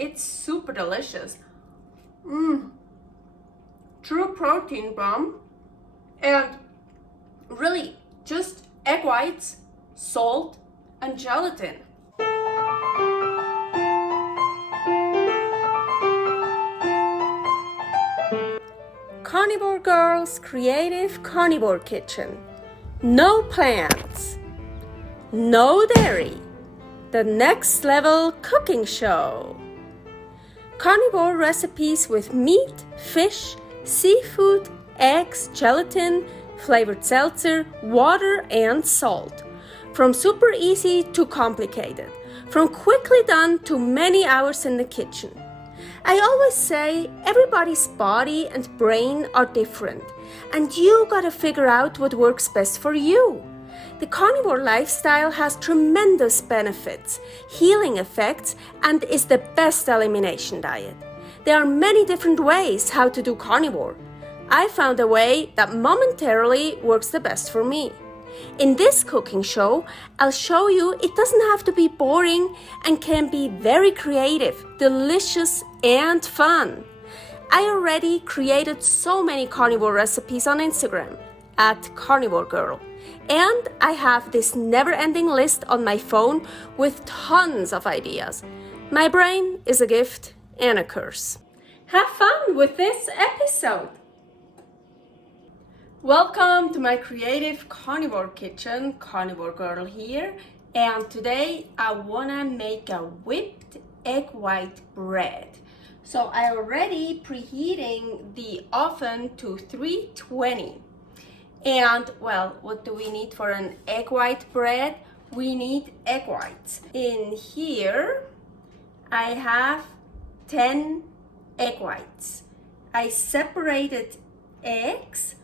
it's super delicious. True protein bomb. And really just egg whites, salt, and gelatin. Carnivore Girl's Creative Carnivore Kitchen. No plants, no dairy, the next level cooking show. Carnivore recipes with meat, fish, seafood, eggs, gelatin, flavored seltzer, water, and salt. From super easy to complicated, from quickly done to many hours in the kitchen. I always say everybody's body and brain are different, and you gotta figure out what works best for you. The carnivore lifestyle has tremendous benefits, healing effects, and is the best elimination diet. There are many different ways how to do carnivore. I found a way that momentarily works the best for me. In this cooking show, I'll show you it doesn't have to be boring and can be very creative, delicious, and fun. I already created so many carnivore recipes on Instagram at carnivorgirl. And I have this never-ending list on my phone with tons of ideas. My brain is a gift and a curse. Have fun with this episode! Welcome to my creative carnivore kitchen, Carnivore Girl here, and today I wanna make a whipped egg white bread. So I already preheating the oven to 320. And well, what do we need for an egg white bread? We need egg whites. In here, I have 10 egg whites. I separated eggs.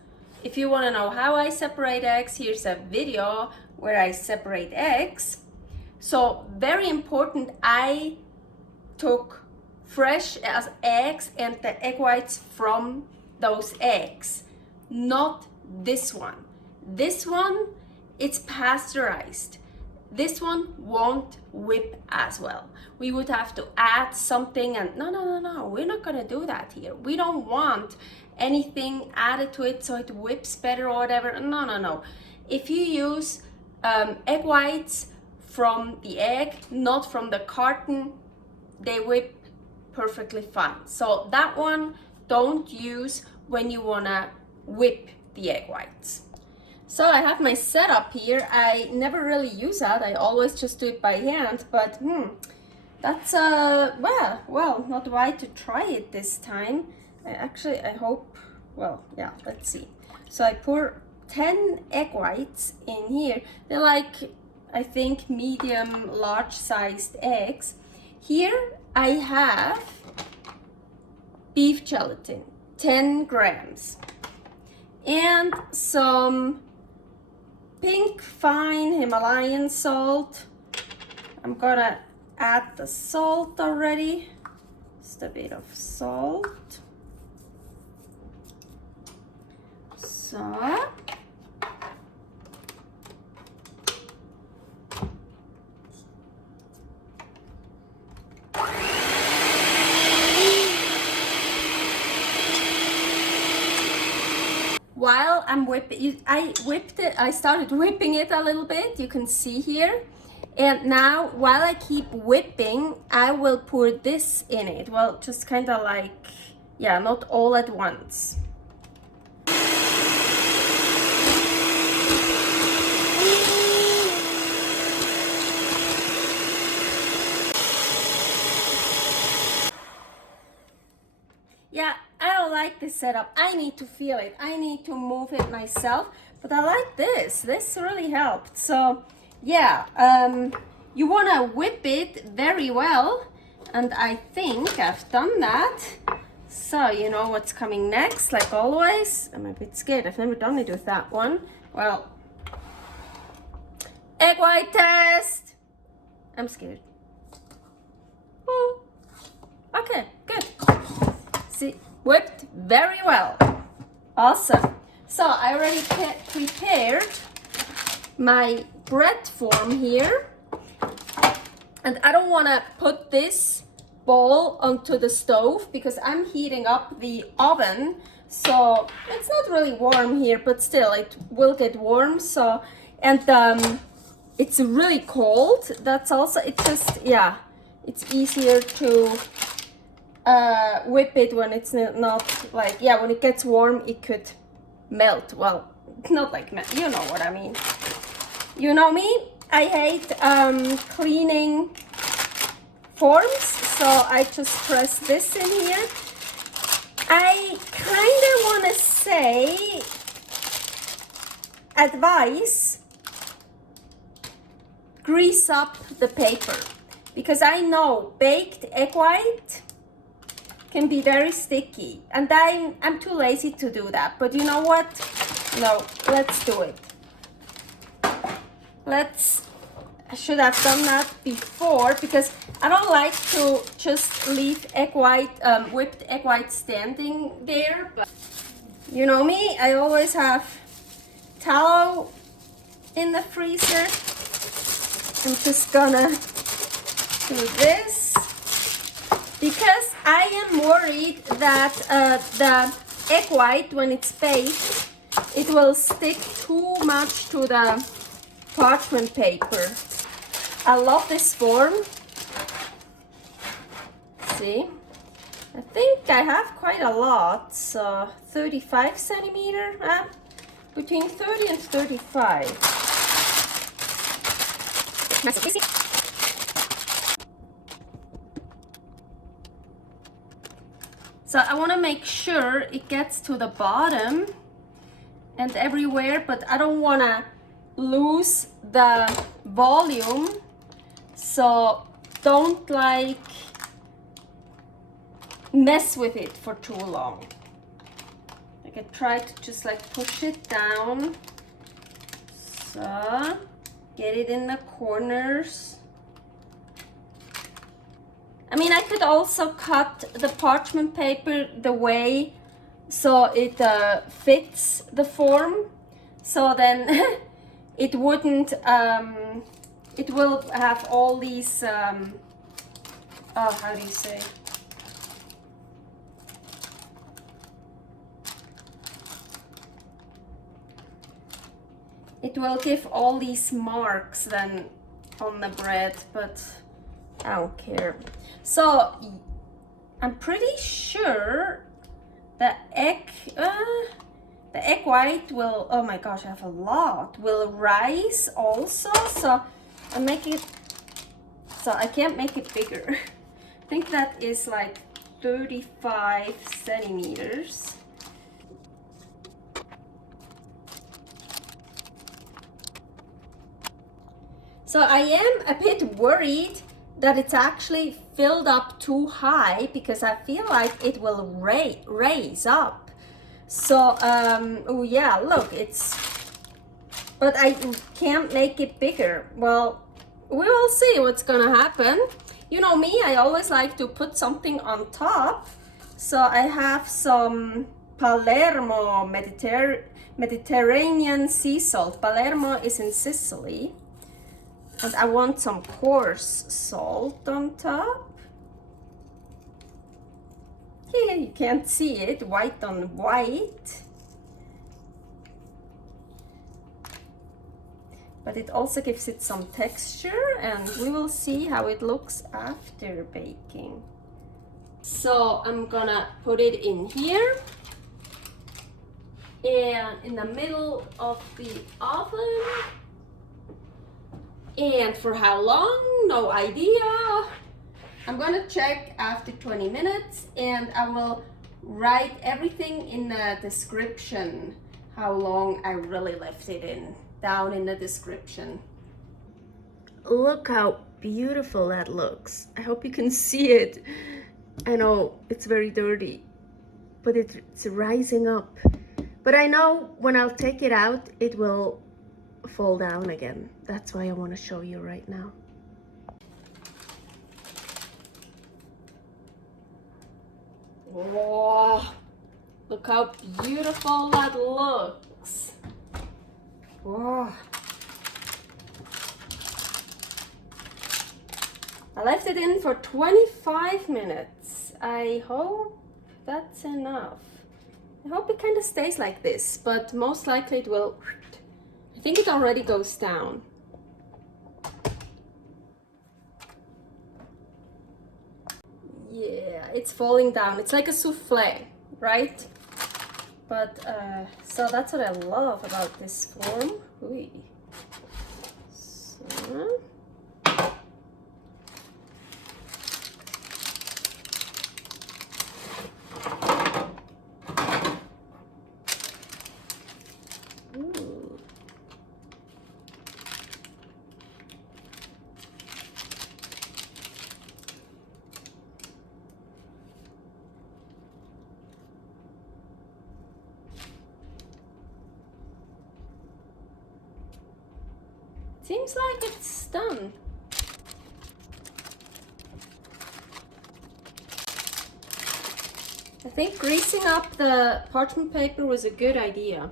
If you want to know how I separate eggs, here's a video where I separate eggs. So very important, I took fresh as eggs and the egg whites from those eggs, not this one. This one, it's pasteurized. This one won't whip as well. We would have to add something and no, we're not gonna do that here. We don't want anything added to it so it whips better or whatever. No. If you use egg whites from the egg, not from the carton, they whip perfectly fine. So that one don't use when you wanna whip the egg whites. So I have my setup here. I never really use that. I always just do it by hand, but that's well, not right to try it this time. I hope, well, yeah, let's see. So I pour 10 egg whites in here. They're like, I think, medium, large sized eggs. Here I have beef gelatin, 10 grams. And some pink fine Himalayan salt. I'm gonna add the salt already. Just a bit of salt. So. While I'm whipping, I started whipping it a little bit, you can see here. And now, while I keep whipping, I will pour this in it. Well, just kind of like, yeah, not all at once. Yeah, I don't like this setup. I need to feel it. I need to move it myself. But I like this. This really helped. So, yeah, you want to whip it very well. And I think I've done that. So, you know what's coming next, like always. I'm a bit scared. I've never done it with that one. Well, egg white test. I'm scared. Oh, okay, good. See, whipped very well. Awesome. So I already prepared my bread form here. And I don't want to put this bowl onto the stove because I'm heating up the oven. So it's not really warm here, but still it will get warm. So, and it's really cold. That's also, it's just, yeah, it's easier to whip it when it's not like, yeah, when it gets warm, it could melt. Well, not like melt, you know what I mean. You know me, I hate cleaning forms, so I just press this in here. I kind of want to say advice, grease up the paper, because I know baked egg white can be very sticky, and I'm too lazy to do that. But you know what? No, let's do it. I should have done that before, because I don't like to just leave egg white, whipped egg white standing there. But you know me, I always have tallow in the freezer. I'm just gonna do this because I am worried that the egg white, when it's baked, it will stick too much to the parchment paper. I love this form. See, I think I have quite a lot, so 35 centimeter, between 30 and 35. So I want to make sure it gets to the bottom and everywhere, but I don't want to lose the volume. So don't like mess with it for too long. Like I try to just like push it down. So get it in the corners. I mean, I could also cut the parchment paper the way so it fits the form. So then it wouldn't, it will have all these, oh, how do you say? It will give all these marks then on the bread, but I don't care. So I'm pretty sure the egg white will, oh my gosh, I have a lot, will rise also. So I make it, so I can't make it bigger. I think that is like 35 centimeters. So I am a bit worried that it's actually filled up too high, because I feel like it will raise up. So, oh yeah, look, it's, but I can't make it bigger. Well, we will see what's gonna happen. You know me, I always like to put something on top. So I have some Palermo Mediterranean sea salt. Palermo is in Sicily. And I want some coarse salt on top. Yeah, you can't see it, white on white. But it also gives it some texture, and we will see how it looks after baking. So I'm gonna put it in here. And in the middle of the oven. And for how long? No idea. I'm gonna check after 20 minutes, and I will write everything in the description, how long I really left it in, down in the description. Look how beautiful that looks. I hope you can see it. I know it's very dirty, but it's rising up. But I know when I'll take it out, it will fall down again. That's why I want to show you right now. Wow, look how beautiful that looks. Wow. I left it in for 25 minutes. I hope that's enough. I hope it kind of stays like this, but most likely it will. I think it already goes down. Yeah, it's falling down. It's like a souffle, right? But so that's what I love about this form. Ooh. So. Ooh. Seems like it's done. I think greasing up the parchment paper was a good idea.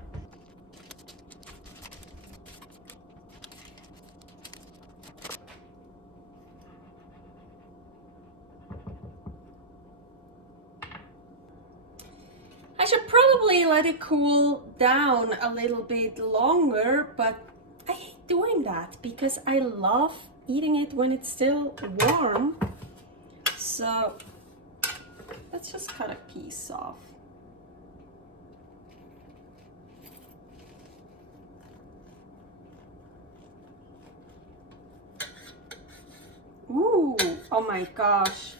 I should probably let it cool down a little bit longer, but I hate doing that because I love eating it when it's still warm. So let's just cut a piece off. Ooh, oh my gosh.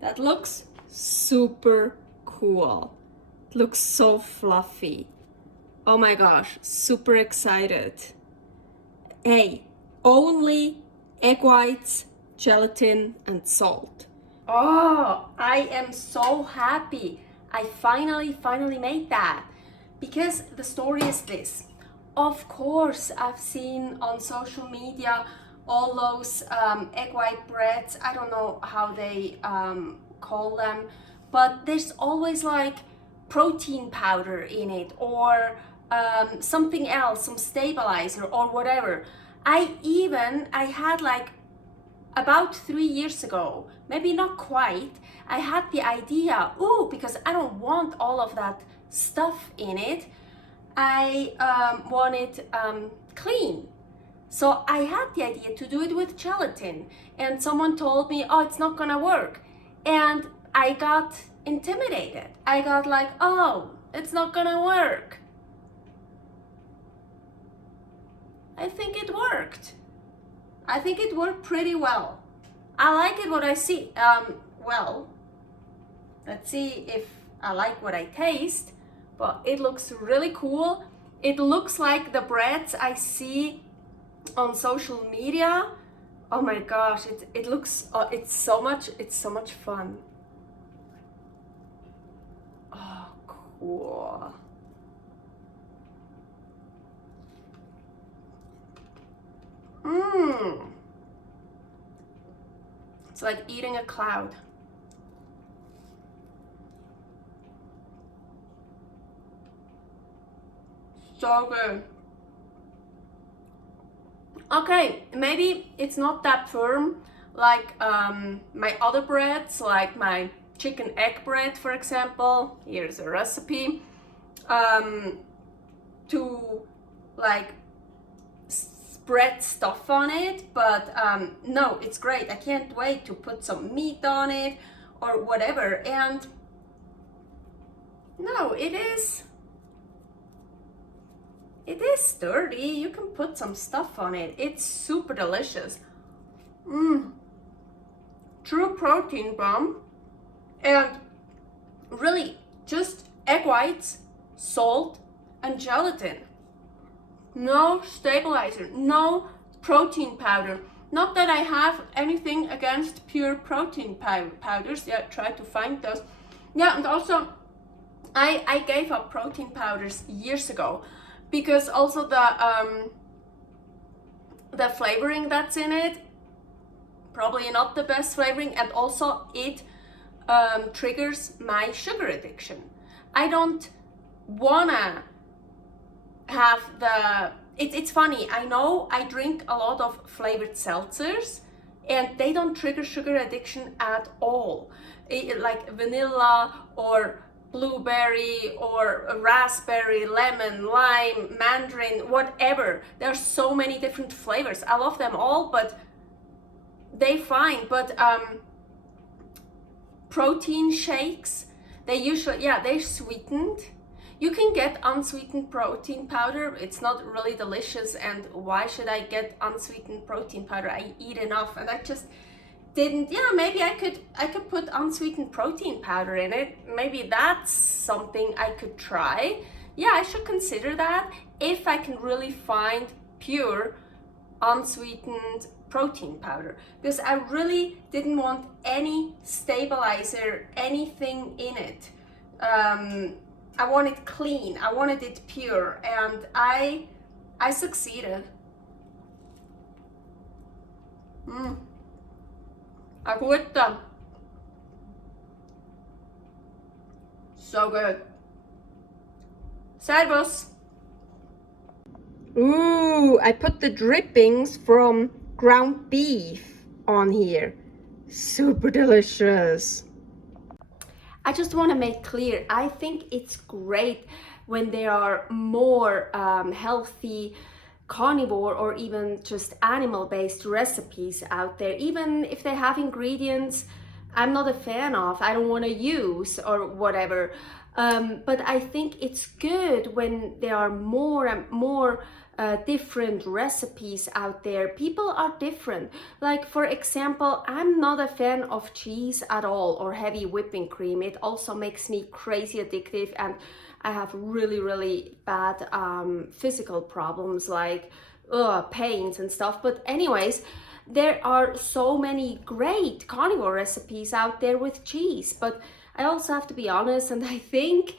That looks super cool. It looks so fluffy. Oh my gosh, super excited. Hey, only egg whites, gelatin, and salt. Oh, I am so happy. I finally made that. Because the story is this. Of course, I've seen on social media all those egg white breads. I don't know how they call them, but there's always like protein powder in it, or something else, some stabilizer or whatever. I had like about 3 years ago, maybe not quite, I had the idea, because I don't want all of that stuff in it, I want it clean. So I had the idea to do it with gelatin, and someone told me, oh, it's not gonna work. And I got intimidated. I got like, oh, it's not gonna work. I think it worked. I think it worked pretty well. I like it what I see. Well, let's see if I like what I taste, but it looks really cool. It looks like the breads I see on social media. Oh my gosh, it looks, it's so much fun. Oh, cool. It's like eating a cloud. So good. Okay, maybe it's not that firm like my other breads, like my chicken egg bread, for example. Here's a recipe to like spread stuff on it, but no, it's great. I can't wait to put some meat on it or whatever. And no, it is sturdy. You can put some stuff on it. It's super delicious. True protein bomb. And really just egg whites, salt, and gelatin. No stabilizer, no protein powder. Not that I have anything against pure protein powders. Yeah, try to find those. Yeah, and also I gave up protein powders years ago, because also the flavoring that's in it, probably not the best flavoring, and also it triggers my sugar addiction. I don't wanna have the it's funny. I know I drink a lot of flavored seltzers and they don't trigger sugar addiction at all. Like vanilla or blueberry or raspberry, lemon, lime, mandarin, whatever. There are so many different flavors. I love them all, but they fine. But protein shakes, they usually, yeah, they're sweetened. You can get unsweetened protein powder. It's not really delicious, and why should I get unsweetened protein powder? I eat enough, and I just didn't, you know, maybe I could put unsweetened protein powder in it. Maybe that's something I could try. Yeah, I should consider that if I can really find pure unsweetened protein powder, because I really didn't want any stabilizer, anything in it. I want it clean, I wanted it pure, and I succeeded. Agüita. So good. Servus. Ooh, I put the drippings from ground beef on here. Super delicious. I just want to make clear, I think it's great when there are more healthy carnivore or even just animal-based recipes out there, even if they have ingredients I'm not a fan of, I don't want to use or whatever. But I think it's good when there are more and more different recipes out there. People are different. Like, for example, I'm not a fan of cheese at all, or heavy whipping cream. It also makes me crazy addictive, and I have really bad physical problems like pains and stuff. But anyways, there are so many great carnivore recipes out there with cheese. But I also have to be honest, and I think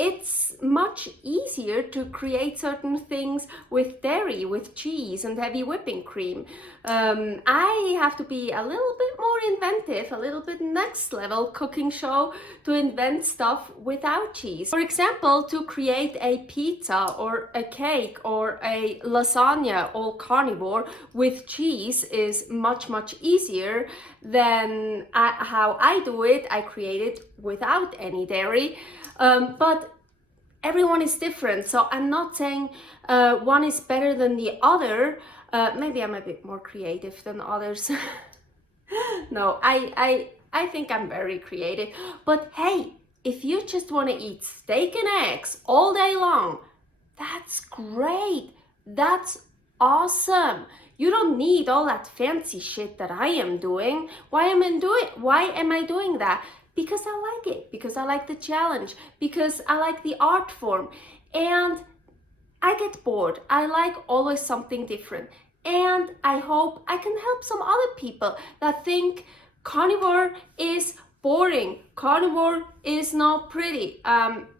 it's much easier to create certain things with dairy, with cheese and heavy whipping cream. I have to be a little bit more inventive, a little bit next level cooking show to invent stuff without cheese. For example, to create a pizza or a cake or a lasagna, all carnivore, with cheese is much easier than how I do it. I create it without any dairy. But everyone is different, so I'm not saying one is better than the other. Maybe I'm a bit more creative than others. No, I think I'm very creative. But hey, if you just want to eat steak and eggs all day long, that's great. That's awesome. You don't need all that fancy shit that I am doing. Why am I doing that? Because I like it, because I like the challenge, because I like the art form, and I get bored. I like always something different, and I hope I can help some other people that think carnivore is boring, carnivore is not pretty.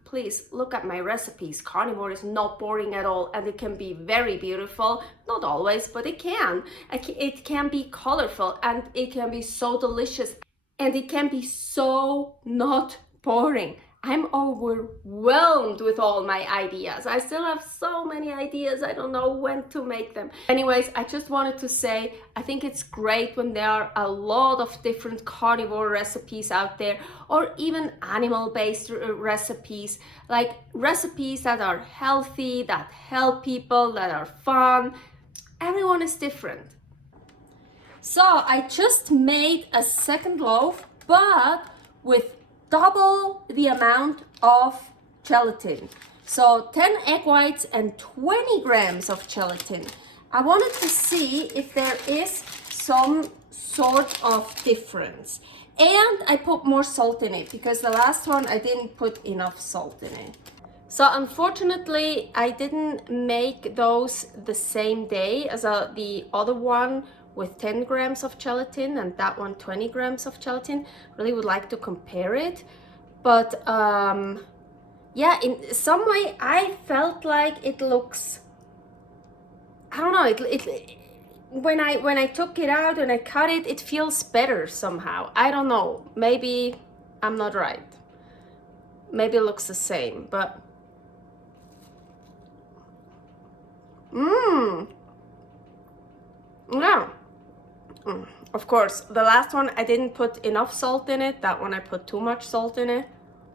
Please look at my recipes. Carnivore is not boring at all, and it can be very beautiful. Not always, but it can. It can be colorful, and it can be so delicious. And it can be so not boring. I'm overwhelmed with all my ideas. I still have so many ideas. I don't know when to make them. Anyways, I just wanted to say, I think it's great when there are a lot of different carnivore recipes out there, or even animal-based recipes, like recipes that are healthy, that help people, that are fun. Everyone is different. So I just made a second loaf, but with double the amount of gelatin. So 10 egg whites and 20 grams of gelatin. I wanted to see if there is some sort of difference. And I put more salt in it, because the last one I didn't put enough salt in it. So unfortunately, I didn't make those the same day as the other one with 10 grams of gelatin and that one 20 grams of gelatin. Really would like to compare it, but yeah, in some way I felt like it looks, I don't know, when I took it out and I cut it, it feels better somehow. I don't know, maybe I'm not right, maybe it looks the same, but Yeah. Of course, the last one I didn't put enough salt in it. That one I put too much salt in it.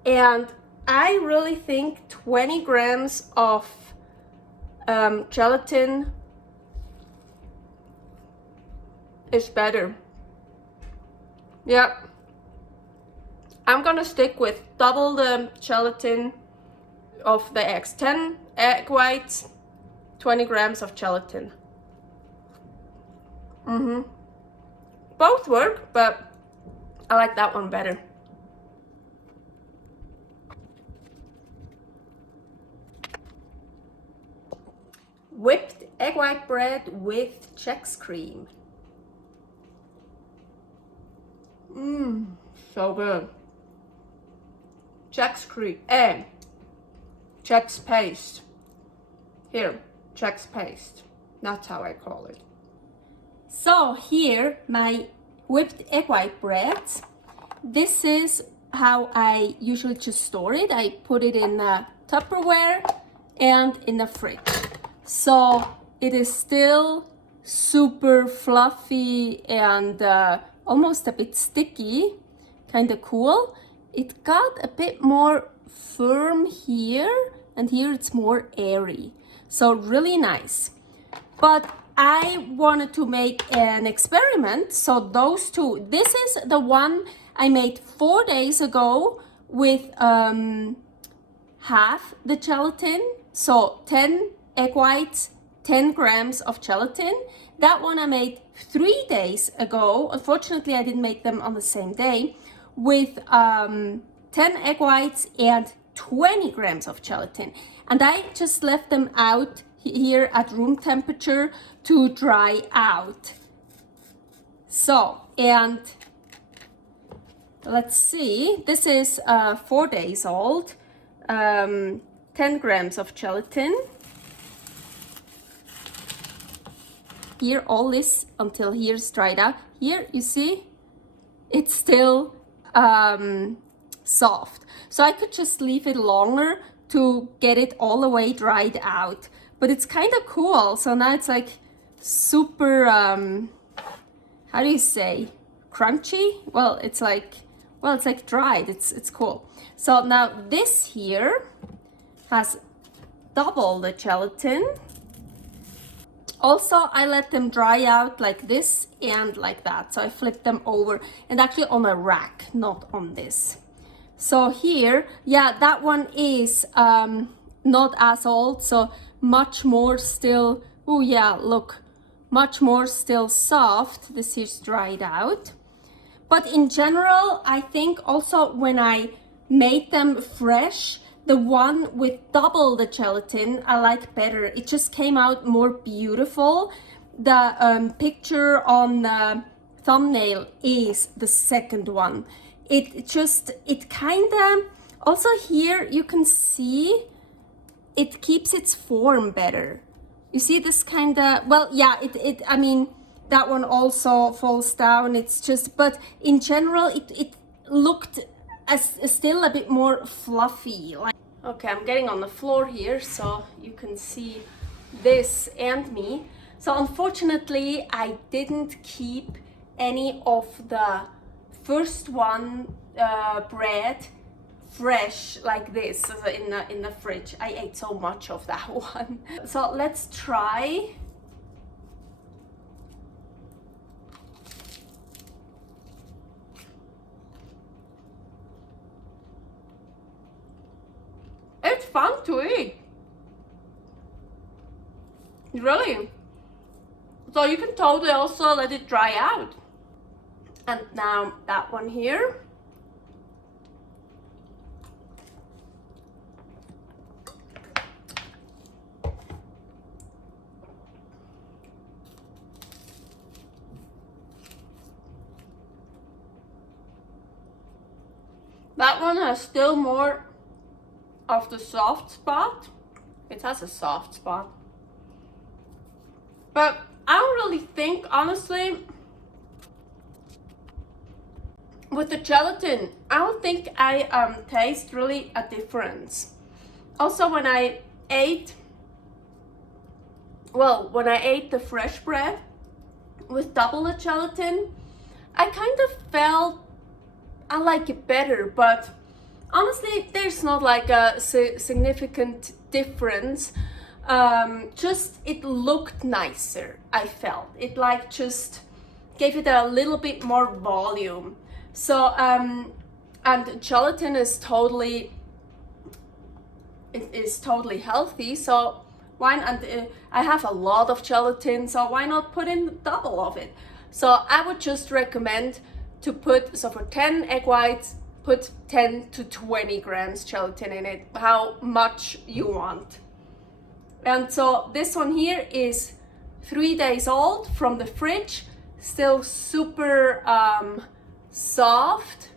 And I really think 20 grams of gelatin is better. Yeah. I'm gonna stick with double the gelatin of the eggs. 10 egg whites, 20 grams of gelatin. Both work, but I like that one better. Whipped egg white bread with Chex cream. So good. Chex cream and Chex paste. Here, Chex paste. That's how I call it. So here, my whipped egg white bread. This is how I usually just store it. I put it in a Tupperware and in the fridge. So it is still super fluffy and almost a bit sticky, kind of cool. It got a bit more firm here, and here it's more airy. So really nice. But I wanted to make an experiment, so those two. This is the one I made 4 days ago with half the gelatin, so 10 egg whites, 10 grams of gelatin. That one I made 3 days ago. Unfortunately, I didn't make them on the same day, with 10 egg whites and 20 grams of gelatin. And I just left them out here at room temperature to dry out. So, and let's see, this is 4 days old, 10 grams of gelatin. Here, all this until here's dried out. Here, you see, it's still soft. So I could just leave it longer to get it all the way dried out. But it's kind of cool. So now it's like super, how do you say, crunchy? Well, it's like dried. It's cool. So now this here has double the gelatin. Also, I let them dry out like this and like that. So I flip them over, and actually on a rack, not on this. So here, yeah, that one is not as old, so much more still, oh yeah, look, much more still soft. This is dried out. But in general, I think also when I made them fresh, the one with double the gelatin I like better. It just came out more beautiful. The picture on the thumbnail is the second one. It kind of, also here you can see it keeps its form better. You see this kind of, well, yeah, I mean, that one also falls down. It's just, but in general, it looked as still a bit more fluffy. Like, okay, I'm getting on the floor here so you can see this and me. So unfortunately, I didn't keep any of the first one bread fresh like this in the fridge. I ate so much of that one. So let's try. It's fun to eat. Really. So you can totally also let it dry out. And now that one here. That one has still more of the soft spot. It has a soft spot. But I don't really think, honestly, with the gelatin, I don't think I taste really a difference. Also, when I ate well, when I ate the fresh bread with double the gelatin, I kind of felt I like it better, but honestly, there's not like a significant difference. Just it looked nicer, I felt. It like just gave it a little bit more volume. So, and gelatin is totally healthy, so why not? I have a lot of gelatin, so why not put in double of it? So I would just recommend to put, so for 10 egg whites, put 10 to 20 grams gelatin in it, how much you want. And so this one here is 3 days old from the fridge, still super soft.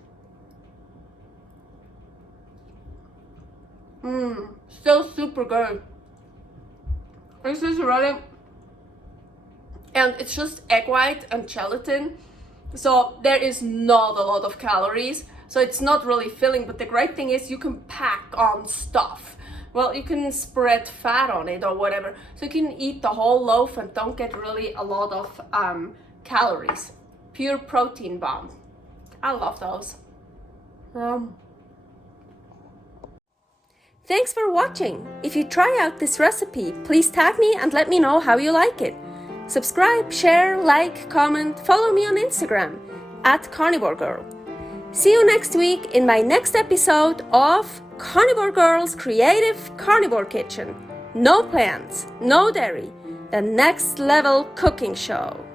Still super good. This is really, and it's just egg white and gelatin, so there is not a lot of calories, so it's not really filling. But the great thing is you can pack on stuff. Well, you can spread fat on it or whatever, so you can eat the whole loaf and don't get really a lot of calories. Pure protein bomb. I love those. Thanks for watching. If you try out this recipe, please tag me and let me know how you like it. Subscribe, share, like, comment, follow me on Instagram @carnivorgirl. See you next week in my next episode of Carnivore Girl's Creative Carnivore Kitchen. No plants, no dairy, the next level cooking show.